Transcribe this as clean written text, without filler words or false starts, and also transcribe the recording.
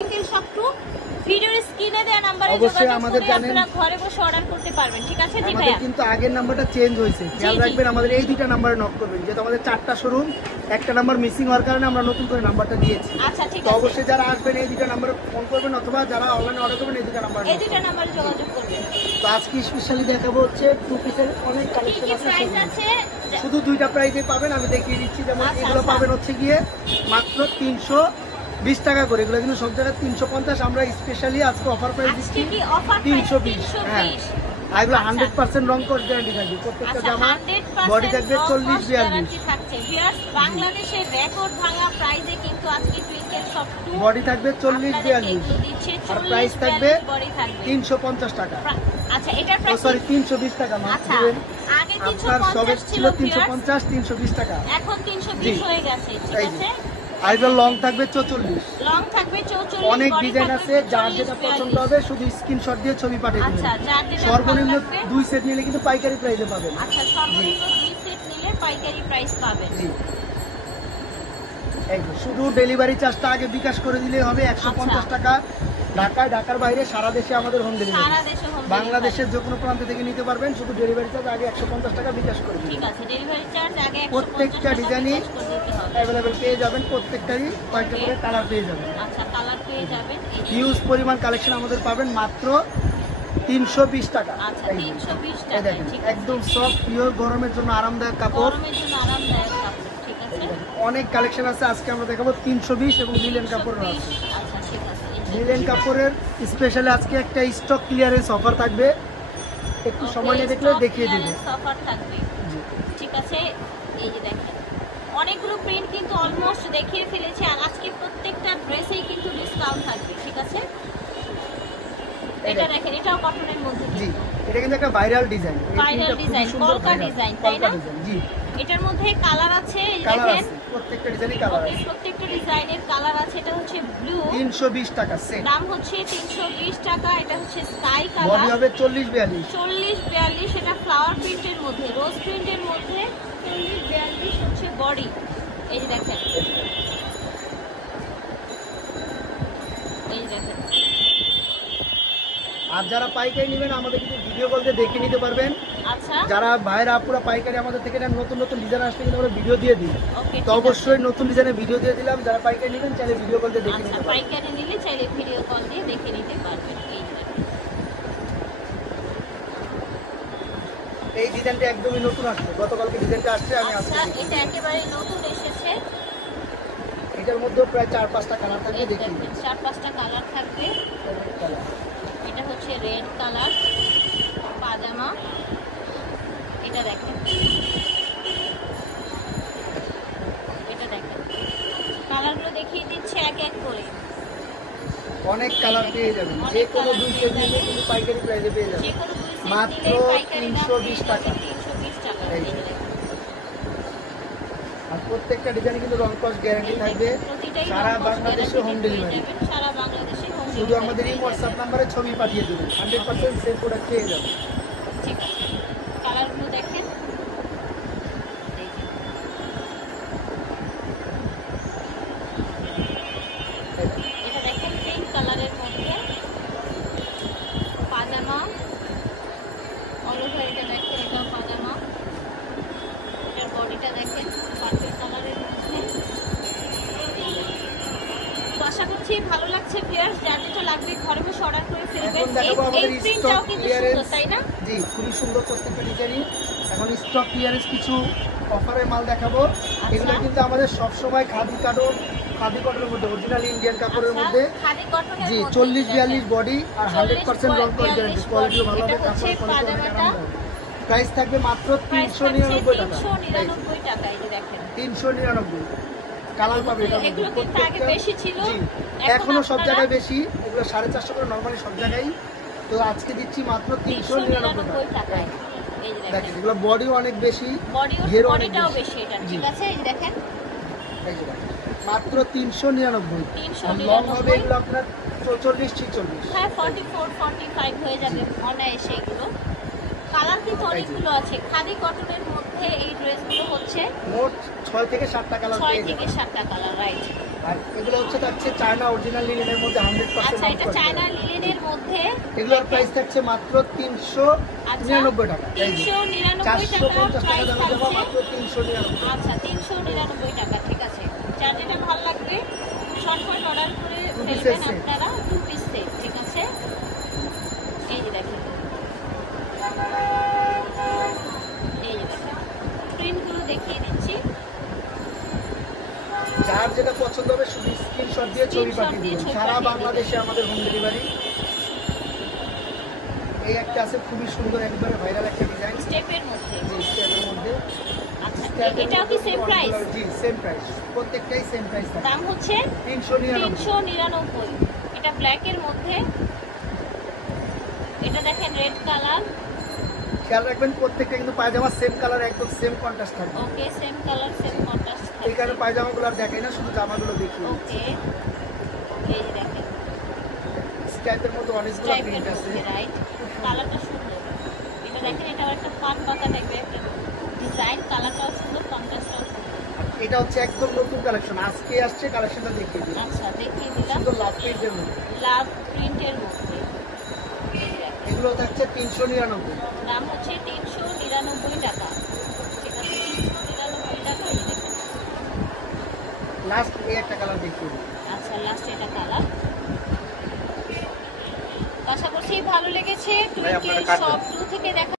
সব টু ভিডিওর স্ক্রিনে দেওয়া নম্বরে যোগাযোগ করে আপনারা ঘরে বসে অর্ডার করতে পারবেন। ঠিক আছে জি ভাইয়া, কিন্তু আগের নাম্বারটা চেঞ্জ হয়েছে, খেয়াল রাখবেন আমাদের এই দুইটা নম্বরে নক করবেন, যেহেতু আমাদের 4টা শোরুম, একটা নাম্বার মিসিং হওয়ার কারণে আমরা নতুন করে নাম্বারটা দিয়েছি। আচ্ছা ঠিক আছে, আছে, অবশ্যই যারা আসবেন এই দুইটা নম্বরে ফোন করবেন অথবা যারা অনলাইনে অর্ডার করবেন এই দুইটা নম্বরে যোগাযোগ করবেন। তো আজকে স্পেশালি দেখাবো হচ্ছে টু পিসের অনেক কালেকশন আছে, শুধু দুইটা প্রাইসে পাবেন, আমি দেখিয়ে দিচ্ছি। যেমন এগুলো পাবেন হচ্ছে গিয়ে মাত্র 320 টাকা করে, এগুলো কিন্তু সব জায়গায় 350, আমরা স্পেশালি আজকে অফার প্রাইস দিচ্ছি 320। হ্যাঁ, আর এগুলো 100% রং কস গ্যারান্টি থাকবে, প্রত্যেকটা জামা বডি থাকবে 40-42 থাকছে। ভিউয়ার্স, বাংলাদেশের রেকর্ড ভাঙা প্রাইসে কিন্তু আজকে টুইঙ্কেল সব টু বডি থাকবে 40-42 আর প্রাইস থাকবে 350 টাকা। আচ্ছা, এটার প্রাইস সরি 320 টাকা মাত্র। আগে আপনার সবে ছিল 350, 320 টাকা, এখন 320 হয়ে গেছে। ঠিক আছে, আর এগুলো লং থাকবে 44, লং থাকবে 44, অনেক ডিজাইন আছে, যার যেটা পছন্দ হবে শুধু স্ক্রিনশট দিয়ে ছবি পাঠিয়ে দিবেন। সর্বনিম্ন 2 সেট নিলে কিন্তু পাইকারি প্রাইসে পাবেন। আচ্ছা, সর্বনিম্ন 2 সেট নিলে পাইকারি প্রাইস পাবেন। জি, এই শুধু ডেলিভারি চার্জটা আগে বিকাশ করে দিলেই হবে 150 টাকা। ঢাকার বাইরে সারা দেশে আমাদের হোম ডেলিভারি, বাংলাদেশের যে কোনো প্রান্ত থেকে নিতে পারবেন, শুধু ডেলিভারি চার্জ আগে 150 টাকা বিকাশ করে দিন। ঠিক আছে, ডেলিভারি চার্জ আগে 150 প্রত্যেকটা ডিজাইনই अवेलेबल পেয়ে যাবেন, প্রত্যেকটারই কয়েকটা করে কালার পেয়ে যাবেন। আচ্ছা, কালার পেয়ে যাবেন, হিউজ পরিমাণ কালেকশন আমাদের পাবেন মাত্র 320 টাকা। আচ্ছা, 320 টাকা। ঠিক আছে, একদম সফট পিওর, গরমের জন্য আরামদায়ক কাপড়, গরমের জন্য আরামদায়ক কাপড়। ঠিক আছে, অনেক কালেকশন আছে, আজকে আমরা দেখাবো 320 এবং লিলেন কাপড়ের আছে। আচ্ছা ঠিক আছে, লিলেন কাপড়ের স্পেশালি আজকে একটা স্টক ক্লিয়ারেন্স অফার থাকবে, একটু সময় নিয়ে দেখলে দেখিয়ে দিবেন। অফার থাকবে, ঠিক আছে। এই যে দেখেন অনেকগুলো প্রিন্ট কিন্তু অলমোস্ট দেখিয়ে ফেলেছি, আর আজকে প্রত্যেকটা ড্রেসেই কিন্তু ডিসকাউন্ট থাকবে। ঠিক আছে, এটা দেখেন, এটাও কটনের মধ্যে। জি, এটা কিন্তু একটা ভাইরাল ডিজাইন, কলকা ডিজাইন, তাই না? জি, এটার মধ্যে কালার আছে, এই দেখেন প্রত্যেকটা ডিজাইনে কালার আছে, প্রত্যেকটা ডিজাইনের কালার আছে। এটা হচ্ছে ব্লু, 320 টাকা সেট, দাম হচ্ছে 320 টাকা। এটা হচ্ছে স্কাই কালার, বডি হবে 40-42, 40-42। এটা ফ্লাওয়ার প্রিন্টের মধ্যে, রোজ প্রিন্টের মধ্যে 40-42 হচ্ছে বডি। এই যে দেখেন, এই যে দেখেন। আর যারা পাইকারি নেবেন আমাদের কিন্তু ভিডিও কল দিয়ে দেখে নিতে পারবেন। আচ্ছা, যারা ভাইরা আপুরা পাইকারি আমাদের থেকে নতুন নতুন ডিজাইন আসলে কিন্তু আমরা ভিডিও দিয়ে দিই, তো অবশ্যই নতুন ডিজাইনের ভিডিও দিয়ে দিলাম। যারা পাইকারি নেবেন চাইলে ভিডিও কল দিয়ে দেখে নিতে পারবেন। পাইকারি নিলে চাইলে ভিডিও কল দিয়ে দেখে নিতে পারবেন। এই ডিজাইনটা একদমই নতুন আসছে, গতকালকে ডিজাইনটা আসছে, আমি আজকে এটা একেবারে নতুন এসেছে। এটার মধ্যে প্রায় 4-5টা কালার থাকবে, দেখি 4-5টা কালার থাকবে। এটা হচ্ছে রেড কালার পাজামা, এটা দেখেন, এটা দেখেন, কালারগুলো দেখিয়ে দিচ্ছে এক এক করে। অনেক কালার পেয়ে যাবেন, যে কোনো 2 সেট নিলে কিন্তু পাইকারি প্রাইসে পেয়ে যাবেন মাত্র 320 টাকা। আর প্রত্যেকটা ডিজাইনে কিন্তু রং কস গ্যারান্টি থাকবে, সারা বাংলাদেশে হোম ডেলিভারি। শুধু আমাদের এই হোয়াটসঅ্যাপ নাম্বারে ছবি পাঠিয়ে দেবেন, 100% সেল প্রোডাক্ট পেয়ে যাবেন। ঠিক আছে, কালারগুলো দেখেন, এটা দেখেন পিঙ্ক কালারের মধ্যে পাজামা, অল ওভার। এটা দেখেন, এটাও পাজামা, এটার বডিটা দেখেন পার্পল কালারের মধ্যে। তো আশা করছি ভালো লাগছে ভিউয়ার্স, যার যেটা লাগবে ঘরে বসে অর্ডার করে ফেলবেন। এই প্রিন্টটাও কিন্তু সুন্দর, তাই না? জি, খুবই সুন্দর প্রত্যেকটা ডিজাইনই। এখন স্টক ক্লিয়ারেন্স কিছু অফারের মাল দেখাবো। এগুলো কিন্তু আমাদের সব সময় খাদি কটনের মধ্যে, অরিজিনাল ইন্ডিয়ান কাপড়ের মধ্যে। জি, 40-42 বডি আর 100% রং কস গ্যারান্টি, কোয়ালিটি ভালো হবে, কাপড় কোয়ালিটি আরামদায়ক। প্রাইস থাকবে মাত্র 399 টাকা। 399 টাকা, এই যে দেখেন 399 কালার পাবে। এগুলো কিন্তু আগে বেশি ছিল, এখনো সব জায়গায় বেশি, এগুলো 450 করে নরমালি সব জায়গায়। তো আজকে দিচ্ছি মাত্র 399 টাকায়। এই যে দেখেন, এগুলো বডিও অনেক বেশি, বডিটাও বেশি। এটা ঠিক আছে, এই যে দেখেন, এই যে মাত্র 399। লং হবে এগুলো আপনার 44-46, হ্যাঁ 44-45 হয়ে যাবে অনায়াসে। এগুলো কালার কিন্তু অনেকগুলো আছে। খাদি কটনের মধ্যে এই ড্রেসগুলো হচ্ছে মোট 6 থেকে 7টা কালার, 6 থেকে 7টা কালার, রাইট। আর এগুলো হচ্ছে থাকছে চায়না অরিজিনাল লিনেনের মধ্যে 100%। আচ্ছা, এটা চায়না লিনেনের মধ্যে। এগুলোর প্রাইস থাকছে মাত্র 399 টাকা। 399 টাকা 450 টাকা প্রাইস দামে যাবো থাকছে। মাত্র 399। আচ্ছা, 399 টাকা, ঠিক আছে। যার যেটা ভালো লাগবে শর্টকাট অর্ডার করে ফেলবেন আপনারা, 2 পিস সেট, ঠিক আছে। এই যে দেখেন, এই যে দেখেন প্রিন্টগুলো দেখিয়ে দিচ্ছি। যার যেটা পছন্দ হবে শুধু স্ক্রিনশট দিয়ে ছবি পাঠিয়ে দিবেন, সারা বাংলাদেশে আমাদের হোম ডেলিভারি। এই একটা আছে খুবই সুন্দর একবারে ভাইরাল একটা ডিজাইন স্টেপের মধ্যে। জি, স্টেপের মধ্যে। আচ্ছা, এটাও কি সেম প্রাইস? জি, সেম প্রাইস, প্রত্যেকটাই সেম প্রাইস থাকে। দাম হচ্ছে 399। এটা ব্ল্যাকের মধ্যে। এটা দেখেন রেড কালার। খেয়াল রাখবেন প্রত্যেকটা কিন্তু পায়জামা সেম কালার, একদম সেম কন্ট্রাস্ট থাকবে। ওকে, সেম কালার সেম কন্ট্রাস্ট এই থাকবে। কারণে পায়জামাগুলো আর দেখাই না, শুধু জামাগুলো দেখি। ওকে, এই যে দেখেন স্ট্যাপের মধ্যে অনেকগুলো স্ট্রাইপের প্রিন্ট আছে। মধ্যে, রাইট। কালারটা সুন্দর। এটা দেখেন, এটা একটা পান পাতা টাইপের একটা ডিজাইন। কালারটাও সুন্দর, কন্ট্রাস্টটাও সুন্দর। এটা হচ্ছে একদম নতুন কালেকশন, আজকে আসছে, কালেকশনটা দেখিয়ে দিই। আচ্ছা, দেখিয়ে দিলাম। সুন্দর লাভ প্রিন্টের মধ্যে, লাভ প্রিন্টের মধ্যে। এই যে দেখেন, এগুলো থাকছে 399। দাম হচ্ছে 399 টাকা, ঠিক আছে। 399 টাকা। এই দেখেন, লাস্ট এই একটা কালার দেখিয়ে দিই। আচ্ছা, লাস্ট এটা কালার। আশা করছি ভালো লেগেছে। ভাই, আপনারা কাটবেন। শপ 2 থেকে দেখা